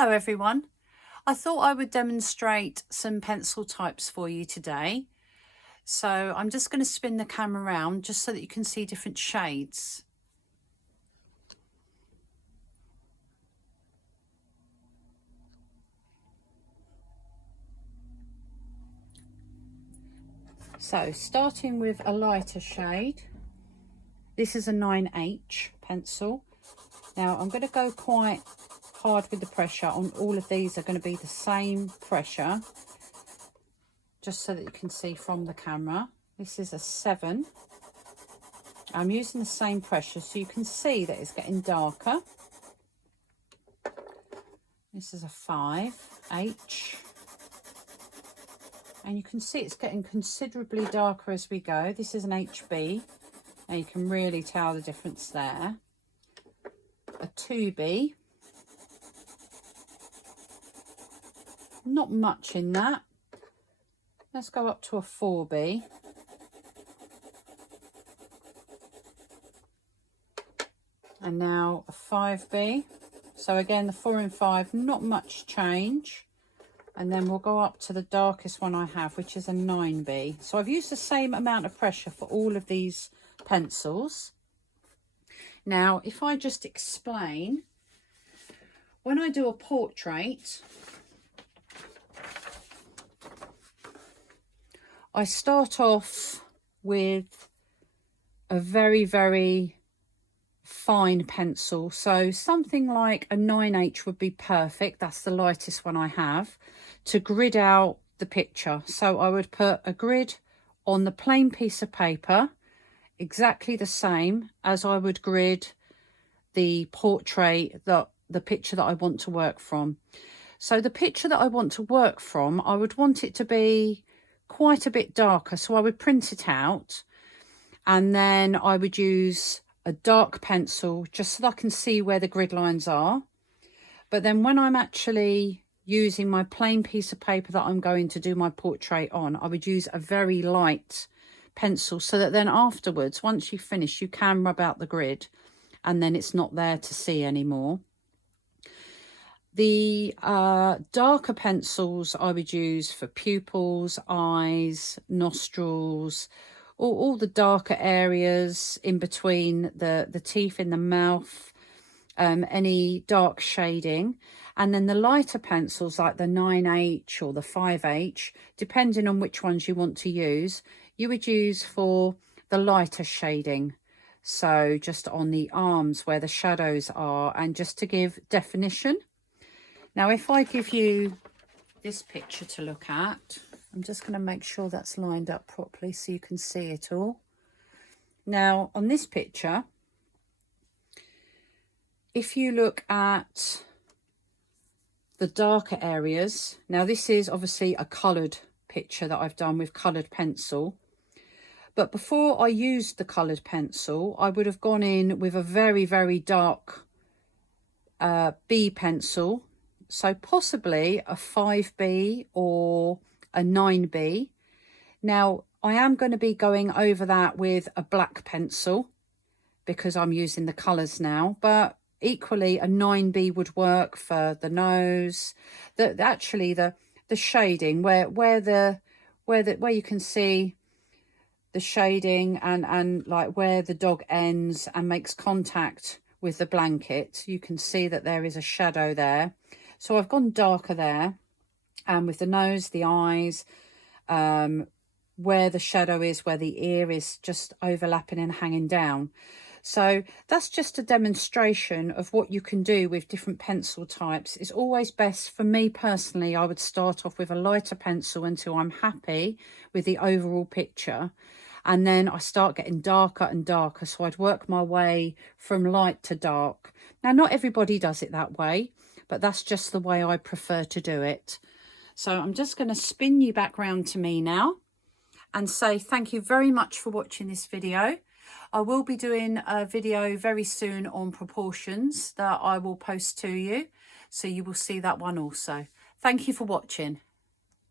Hello everyone. I thought I would demonstrate some pencil types for you today. So I'm just going to spin the camera around just so that you can see different shades. So starting with a lighter shade, this is a 9H pencil. Now I'm going to go quite hard with the pressure on all of these. Are going to be the same pressure, just so that you can see from the camera. This is a 7. I'm using the same pressure so you can see that it's getting darker. This is a 5H. And you can see it's getting considerably darker as we go. This is an HB. Now you can really tell the difference there. A 2B. Not much in that. Let's go up to a 4B. And now a 5B. So again, the 4 and 5, not much change. And then we'll go up to the darkest one I have, which is a 9B. So I've used the same amount of pressure for all of these pencils. Now, if I just explain, when I do a portrait, I start off with a very, very fine pencil. So something like a 9H would be perfect. That's the lightest one I have to grid out the picture. So I would put a grid on the plain piece of paper, exactly the same as I would grid the portrait, the picture that I want to work from. So the picture that I want to work from, I would want it to be quite a bit darker. So I would print it out and then I would use a dark pencil just so that I can see where the grid lines are. But then when I'm actually using my plain piece of paper that I'm going to do my portrait on, I would use a very light pencil so that then afterwards, once you finish, you can rub out the grid and then it's not there to see anymore. The darker pencils I would use for pupils, eyes, nostrils, all the darker areas in between the teeth in the mouth, any dark shading. And then the lighter pencils like the 9H or the 5H, depending on which ones you want to use, you would use for the lighter shading. So just on the arms where the shadows are and just to give definition. Now, if I give you this picture to look at, I'm just going to make sure that's lined up properly so you can see it all. Now, on this picture, if you look at the darker areas, now this is obviously a coloured picture that I've done with coloured pencil. But before I used the coloured pencil, I would have gone in with a very, very dark B pencil. So possibly a 5B or a 9B. Now, I am going to be going over that with a black pencil because I'm using the colours now. But equally, a 9B would work for the nose. Actually, the shading where you can see the shading and like where the dog ends and makes contact with the blanket. You can see that there is a shadow there. So I've gone darker there, and with the nose, the eyes, where the shadow is, where the ear is just overlapping and hanging down. So that's just a demonstration of what you can do with different pencil types. It's always best for me personally, I would start off with a lighter pencil until I'm happy with the overall picture. And then I start getting darker and darker. So I'd work my way from light to dark. Now, not everybody does it that way, but that's just the way I prefer to do it. So I'm just going to spin you back round to me now and say thank you very much for watching this video. I will be doing a video very soon on proportions that I will post to you. So you will see that one also. Thank you for watching.